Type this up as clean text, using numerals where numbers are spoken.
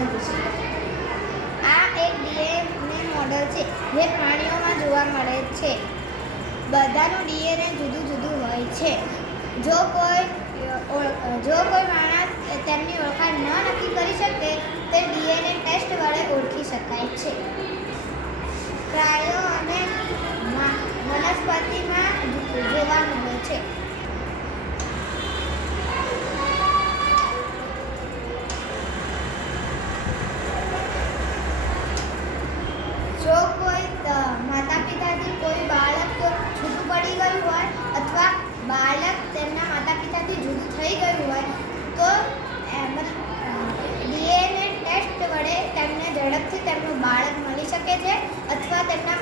મેળવી શકે. આ એક ડીએનએ મોડેલ છે જે પ્રાણીઓમાં જોવા મળે છે. બધાનું ડીએનએ જુદું જુદું હોય છે. જો કોઈ માણસ તેમની ઓળખાણ ન નક્કી કરી શકે તે ડીએનએ ટેસ્ટ વડે ઓળખી શકાય છે. પ્રાણીઓ અને વનસ્પતિમાં જોવા મળે છે. જો કોઈ માતા પિતાથી કોઈ બાળક છૂટું પડી ગયું હોય અથવા બાળક તેમના માતા પિતાથી જુદું થઈ ગયું હોય તો ડીએનએ ટેસ્ટ વડે તેમને ઝડપથી તેમનું બાળક મળી શકે છે અથવા તેમના